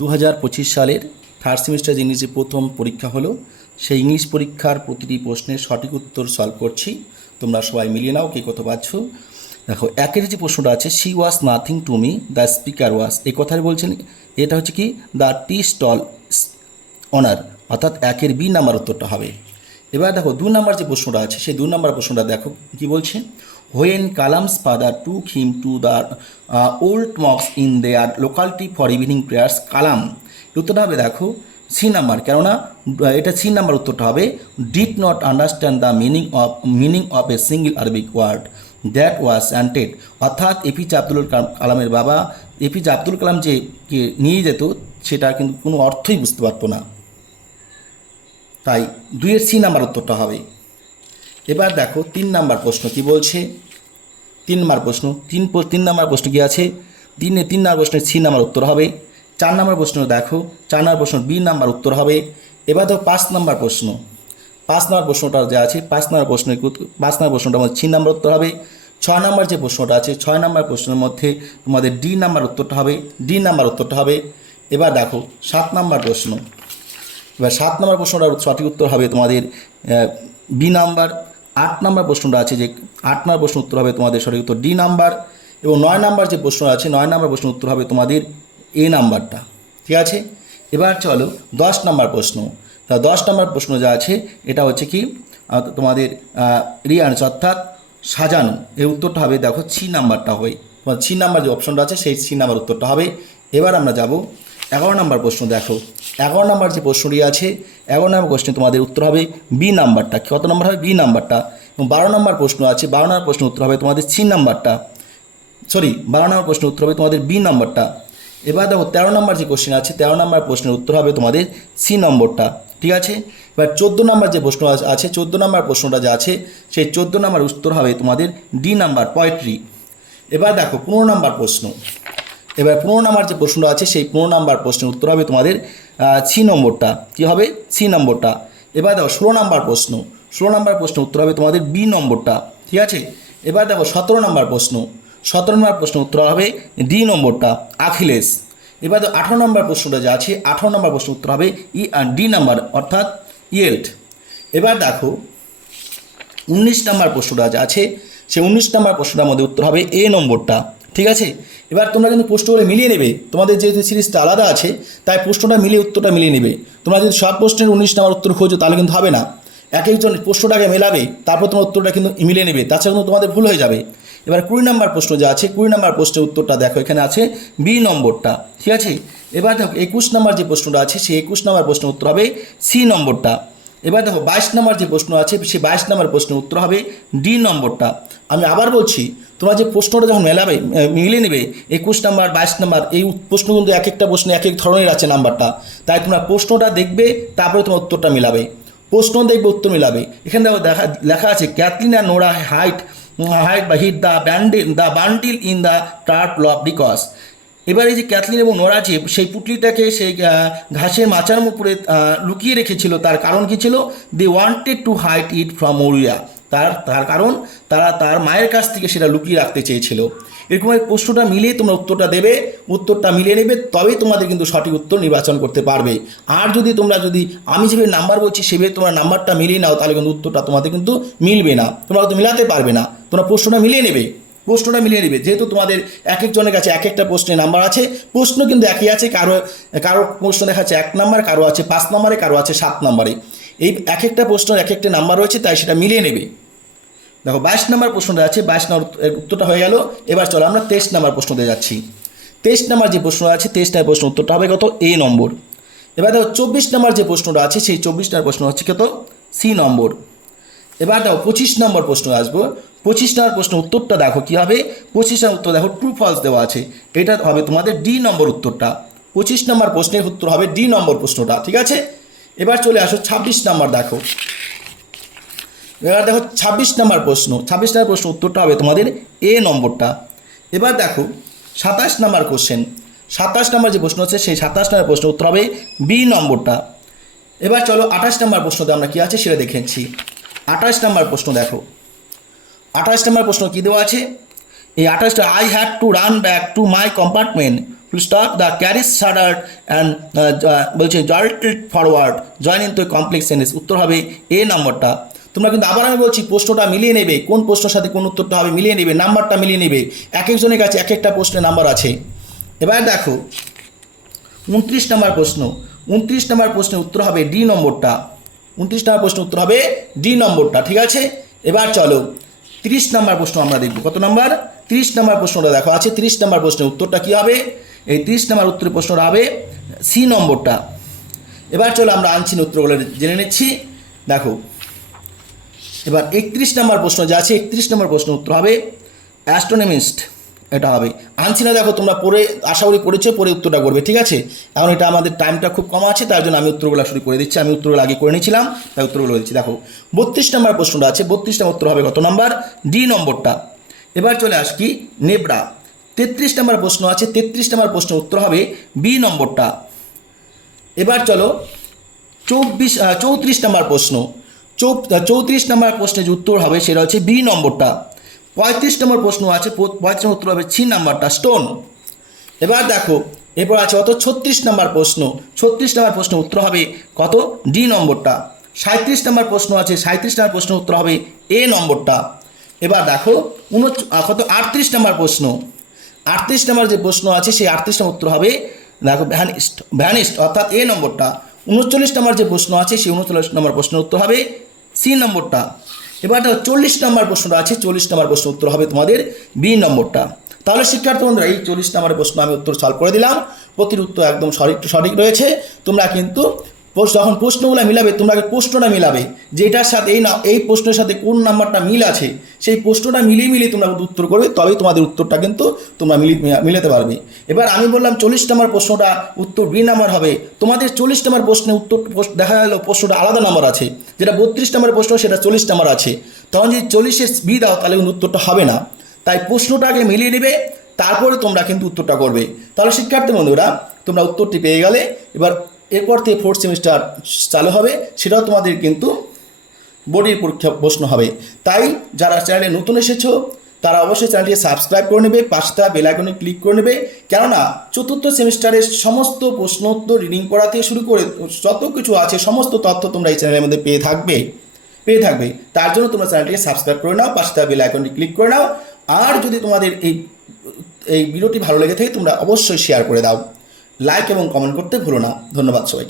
2025 সালের third semester ইংলিশে প্রথম পরীক্ষা হলো। সেই ইংলিশ পরীক্ষার প্রতিটি প্রশ্নের সঠিক উত্তর সলভ করছি। তোমরা সবাই মিলিয়ে নাও কে কত পাচ্ছ। দেখো, একের যে প্রশ্নটা আছে, she was nothing to me, the speaker was, এই কথাই বলছেন। এটা হচ্ছে কি, দ্য টি স্টল অনার, অর্থাৎ একের বি নাম্বার উত্তরটা হবে। এবার দেখো 2 নাম্বার যে প্রশ্নটা আছে, সেই 2 নাম্বার প্রশ্নটা দেখো কি বলছে। When Kalam's father took him to the old মক্স in their locality for evening prayers, Kalam উত্তরটা হবে দেখো সি নাম্বার, কেননা এটা সি নাম্বার উত্তরটা হবে। Did not understand the meaning of a single Arabic word that was chanted, অর্থাৎ এপিজে আব্দুল কালামের বাবা এপিজে আব্দুল কালাম যে নিয়ে যেত সেটা কিন্তু কোনো অর্থই বুঝতে পারতো না, তাই 2-এর সি নাম্বার উত্তরটা হবে। এবার দেখো 3 নাম্বার প্রশ্ন কি বলছে। 3 নাম্বার প্রশ্ন, 3 নাম্বার প্রশ্ন কি আছে, 3 নাম্বার প্রশ্নের সি নাম্বার উত্তর হবে। 4 নাম্বার প্রশ্ন দেখো, 4 নাম্বার প্রশ্ন বি নাম্বার উত্তর হবে। এবার দেখো 5 নাম্বার প্রশ্ন, 5 নাম্বার প্রশ্নটা যে আছে 5 নাম্বার প্রশ্নটার মধ্যে সি নাম্বার উত্তর হবে। 6 নাম্বার যে প্রশ্নটা আছে 6 নাম্বার প্রশ্নের মধ্যে তোমাদের ডি নাম্বার উত্তরটা হবে, ডি নাম্বার উত্তরটা হবে। এবার দেখো 7 নাম্বার প্রশ্ন, এবার 7 নম্বর প্রশ্নটার সঠিক উত্তর হবে তোমাদের বি নাম্বার। 8 নম্বর প্রশ্নটা আছে যে 8 নম্বর প্রশ্ন উত্তর হবে তোমাদের সঠিক উত্তর ডি নাম্বার। এবং 9 নাম্বার যে প্রশ্ন আছে 9 নাম্বার প্রশ্ন উত্তর হবে তোমাদের এ নাম্বারটা, ঠিক আছে। এবার চলো 10 নাম্বার প্রশ্ন। তা 10 নাম্বার প্রশ্ন যা আছে এটা হচ্ছে কি তোমাদের রিয়ান্স, অর্থাৎ সাজানো, এই উত্তরটা হবে দেখো সি নাম্বারটা হয়, তোমার সি নাম্বার যে অপশনটা আছে সেই সি নাম্বার উত্তরটা হবে। এবার আমরা যাব 11 নম্বর প্রশ্ন। দেখো 11 নম্বর যে প্রশ্নটি আছে 11 নম্বর প্রশ্নে তোমাদের উত্তর হবে বি নাম্বারটা, কত নম্বর হবে বি নাম্বারটা। এবং 12 নম্বর প্রশ্ন আছে, 12 নম্বর প্রশ্ন উত্তর হবে তোমাদের সি নাম্বারটা, 12 নম্বর প্রশ্ন উত্তর হবে তোমাদের বি নাম্বারটা। এবার দেখো 13 নম্বর যে কোশ্চেন আছে 13 নম্বর প্রশ্নের উত্তর হবে তোমাদের সি নম্বরটা, ঠিক আছে। এবার 14 নম্বর যে প্রশ্ন আছে 14 নম্বর প্রশ্নটা যা আছে সেই 14 নম্বর উত্তর হবে তোমাদের ডি নাম্বার, পোয়েট্রি। এবার দেখো 15 নম্বর প্রশ্ন, এবার 15 নম্বর যে প্রশ্নটা আছে সেই 15 নম্বর প্রশ্নের উত্তর হবে তোমাদের সি নম্বরটা, কী হবে সি নম্বরটা। এবার দেখো 16 নম্বর প্রশ্ন, 16 নম্বর প্রশ্নের উত্তর হবে তোমাদের বি নম্বরটা, ঠিক আছে। এবার দেখো 17 নম্বর প্রশ্ন, 17 নম্বর প্রশ্নের উত্তর হবে ডি নম্বরটা, আখিলেশ। এবার দেখো 18 নম্বর প্রশ্নটা যা আছে 18 নম্বর প্রশ্নের উত্তর হবে ডি নাম্বার, অর্থাৎ ইয়েল্ট। এবার দেখো 19 নম্বর প্রশ্নটা যা আছে সেই 19 নম্বর প্রশ্নটার মধ্যে উত্তর হবে এ নম্বরটা, ঠিক আছে। এবার তোমরা কিন্তু প্রশ্নগুলো মিলিয়ে নেবে, তোমাদের যেহেতু সিরিজটা আলাদা আছে তাই প্রশ্নটা মিলিয়ে উত্তরটা মিলিয়ে নেবে। তোমরা যদি সব প্রশ্নের 19 নম্বর উত্তর খোঁজো তাহলে কিন্তু হবে না, এক একজন প্রশ্নটাকে মেলাবে তারপর তোমার উত্তরটা কিন্তু মিলিয়ে নেবে, তাছাড়া কিন্তু তোমাদের ভুল হয়ে যাবে। এবার 20 নম্বর প্রশ্ন যা আছে 20 নম্বর প্রশ্নের উত্তরটা দেখো এখানে আছে বি নম্বরটা, ঠিক আছে। এবার দেখো 21 নম্বর যে প্রশ্নটা আছে সেই 21 নম্বর প্রশ্নের উত্তর হবে সি নম্বরটা। এবার দেখো 22 নম্বর যে প্রশ্ন আছে সেই 22 নম্বর প্রশ্নের উত্তর হবে ডি নম্বরটা। আমি আবার বলছি, তোমরা যে প্রশ্নটা যখন মেলাবে মিলিয়ে নেবে 21 নম্বর 22 নম্বর, এই প্রশ্ন কিন্তু এক একটা প্রশ্নে এক এক ধরনের আছে নাম্বারটা, তাই তোমরা প্রশ্নটা দেখবে তারপরে তোমার উত্তরটা মিলাবে, প্রশ্ন দেখবে উত্তর মিলাবে। এখানে দেখো লেখা আছে ক্যাথলিন আর নোরা হাইট বা hid the bundle in the turf loft because. এবার এই যে ক্যাথলিন এবং নোরা যে সেই পুটলিটাকে সেই ঘাসের মাচার উপরে লুকিয়ে রেখেছিল, তার কারণ কী ছিল, they wanted to hide it from Maria, তার কারণ তারা তার মায়ের কাছ থেকে সেটা লুকিয়ে রাখতে চেয়েছিল। এরকম এই প্রশ্নটা মিলিয়ে তোমরা উত্তরটা দেবে, উত্তরটা মিলিয়ে নেবে, তবেই তোমাদের কিন্তু সঠিক উত্তর নির্বাচন করতে পারবে। আর যদি আমি যেভাবে নাম্বার বলছি সেভাবে তোমরা নাম্বারটা মিলিয়ে নাও তাহলে কিন্তু উত্তরটা তোমাদের কিন্তু মিলবে না, তোমরা হয়তো মিলাতে পারবে না। তোমরা প্রশ্নটা মিলিয়ে নেবে, প্রশ্নটা মিলিয়ে নেবে, যেহেতু তোমাদের এক একজনের কাছে এক একটা প্রশ্নে নাম্বার আছে, প্রশ্ন কিন্তু একই আছে, কারো প্রশ্ন দেখাচ্ছে 1 নাম্বার, কারো আছে 5 নম্বরে, কারো আছে 7 নম্বরে, এই এক একটা প্রশ্নের এক একটা নাম্বার রয়েছে, তাই সেটা মিলিয়ে নেবে। দেখো 22 নম্বর প্রশ্নটা আছে, 22 নম্বর উত্তরটা হয়ে গেল। এবার চলো আমরা 23 নম্বর প্রশ্নতে যাচ্ছি। 23 নম্বর যে প্রশ্ন আছে 23 নম্বর প্রশ্ন উত্তরটা হবে কত এ নম্বর। এবার দেখো 24 নম্বর যে প্রশ্নটা আছে সেই 24 নম্বর প্রশ্ন হচ্ছে কত সি নম্বর। এবার দেখো 25 নম্বর প্রশ্ন আসবো। 25 নম্বর প্রশ্ন উত্তরটা দেখো কী হবে, 25 নম্বর উত্তর দেখো ট্রু ফলস দেওয়া আছে, এটা হবে তোমাদের ডি নম্বর উত্তরটা। 25 নম্বর প্রশ্নের উত্তর হবে ডি নম্বর প্রশ্নটা, ঠিক আছে। এবার চলে আসো 26 নম্বর। দেখো এবার দেখো 26 নম্বর প্রশ্ন, 26 নম্বর প্রশ্ন উত্তরটা হবে তোমাদের এ নম্বরটা। এবার দেখো 27 নম্বর কোশ্চেন, 27 নম্বর যে প্রশ্ন আছে সেই 27 নম্বর প্রশ্ন উত্তর হবে বি নম্বরটা। এবার চলো 28 নম্বর প্রশ্নতে আমরা কী আছে সেটা দেখেছি। 28 নম্বর প্রশ্ন দেখো, 28 নম্বর প্রশ্ন কী দেওয়া আছে, এই 28টা, I had to run back to my compartment full stop, the carriage shuddered and বলছে jolted forward join into complex sentence. উত্তর হবে এ নম্বরটা। তোমরা কিন্তু আবার আমি বলছি প্রশ্নটা মিলিয়ে নেবে, কোন প্রশ্নের সাথে কোন উত্তরটা হবে মিলিয়ে নেবে, নাম্বারটা মিলিয়ে নেবে। এক একজনের কাছে এক একটা প্রশ্নের নাম্বার আছে। এবার দেখো 29 নম্বর প্রশ্ন। 29 নম্বর প্রশ্নের উত্তর হবে ডি নম্বরটা। 29 নম্বর প্রশ্নের উত্তর হবে ডি নম্বরটা, ঠিক আছে। এবার চলো 30 নম্বর প্রশ্ন আমরা দেখব। কত নম্বর? 30 নম্বর প্রশ্নটা দেখো আছে। 30 নম্বর প্রশ্নের উত্তরটা কী হবে? এই 30 নম্বর উত্তরের প্রশ্নটা হবে সি নম্বরটা। এবার চলো আমরা আনচিন উত্তরগুলো জেনে নিচ্ছি। দেখো এবার 31 নম্বর প্রশ্ন যা আছে, 31 নম্বর প্রশ্ন উত্তর হবে অ্যাস্ট্রোনমিস্ট, এটা হবে। আনছি না, দেখো তোমরা পড়ে আশা করি পড়েছো, পরে উত্তরটা করবে, ঠিক আছে। এখন এটা আমাদের টাইমটা খুব কম আছে, তার জন্য আমি উত্তরগুলো শুরু করে দিচ্ছি। আমি উত্তরগুলো আগে করে নিয়েছিলাম, তাই উত্তরগুলো দিচ্ছি। দেখো 32 নম্বর প্রশ্নটা আছে। 32 নম্বর উত্তর হবে কত নম্বর? ডি নম্বরটা। এবার চলে আসি নেবড়া। 33 নম্বর প্রশ্ন আছে। 33 নম্বর প্রশ্নের উত্তর হবে বি নম্বরটা। এবার চলো 34 নম্বর প্রশ্ন। 34 নম্বর প্রশ্নের যে উত্তর হবে সেটা হচ্ছে বি নম্বরটা। 35 নম্বর প্রশ্ন আছে। 35 নম্বর উত্তর হবে সি নাম্বারটা, স্টোন। এবার দেখো এরপর আছে কত 36 নম্বর প্রশ্ন। 36 নম্বর প্রশ্নের উত্তর হবে কত? ডি নম্বরটা। 37 নম্বর প্রশ্ন আছে। 37 নম্বর প্রশ্নের উত্তর হবে এ নম্বরটা। এবার দেখো কত 38 নম্বর প্রশ্ন। 38 নম্বর যে প্রশ্ন আছে সেই 38 নম্বর উত্তর হবে দেখো ভ্যানিস্ট অর্থাৎ এ নম্বরটা। 39 নম্বর যে প্রশ্ন আছে সেই 39 নম্বর প্রশ্নের উত্তর হবে সি নম্বরটা। এবার দেখো 40 নম্বর প্রশ্নটা আছে। 40 নম্বর প্রশ্ন উত্তর হবে তোমাদের বি নম্বরটা। তাহলে শিক্ষার্থী বন্ধুরা এই 40 নম্বরের প্রশ্ন আমি উত্তর সলভ করে দিলাম। প্রতির উত্তর একদম সঠিক রয়েছে। তোমরা কিন্তু যখন প্রশ্নগুলো মিলাবে তোমরা প্রশ্নটা মিলাবে যে এটার সাথে এই প্রশ্নের সাথে কোন নাম্বারটা মিল আছে, সেই প্রশ্নটা মিলিয়ে তোমরা উত্তর করবে, তবেই তোমাদের উত্তরটা কিন্তু তোমরা মিলাতে পারবে। এবার আমি বললাম 40 নম্বর প্রশ্নটা উত্তর বি নাম্বার হবে। তোমাদের 40 নম্বর প্রশ্নে উত্তর দেখা গেল প্রশ্নটা আলাদা নাম্বার আছে, যেটা 32 নম্বর প্রশ্ন সেটা 40 নম্বর আছে। তখন যদি 40-এর বি দাও তাহলে কিন্তু উত্তরটা হবে না। তাই প্রশ্নটাকে মিলিয়ে নেবে, তারপরে তোমরা কিন্তু উত্তরটা করবে। তাহলে শিক্ষার্থী বন্ধুরা তোমরা উত্তরটি পেয়ে গেলে। এবার এরপর থেকে 4th সেমিস্টার চালু হবে, সেটাও তোমাদের কিন্তু বোর্ডের পরীক্ষা প্রশ্ন হবে। তাই যারা চ্যানেলে নতুন এসেছো তারা অবশ্যই চ্যানেলটিকে সাবস্ক্রাইব করে নেবে, পাশে বেল আইকনে ক্লিক করে নেবে। কেননা 4th সেমিস্টারের সমস্ত প্রশ্নোত্তর রিডিং পড়া থেকে শুরু করে যত কিছু আছে সমস্ত তথ্য তোমরা এই চ্যানেলের মধ্যে পেয়ে থাকবে। তার জন্য তোমরা চ্যানেলটিকে সাবস্ক্রাইব করে নাও, পাশে বেল আইকনটি ক্লিক করে নাও। আর যদি তোমাদের এই ভিডিওটি ভালো লেগে থাকে তোমরা অবশ্যই শেয়ার করে দাও, লাইক এবং কমেন্ট করতে ভুলো না। ধন্যবাদ সবাই।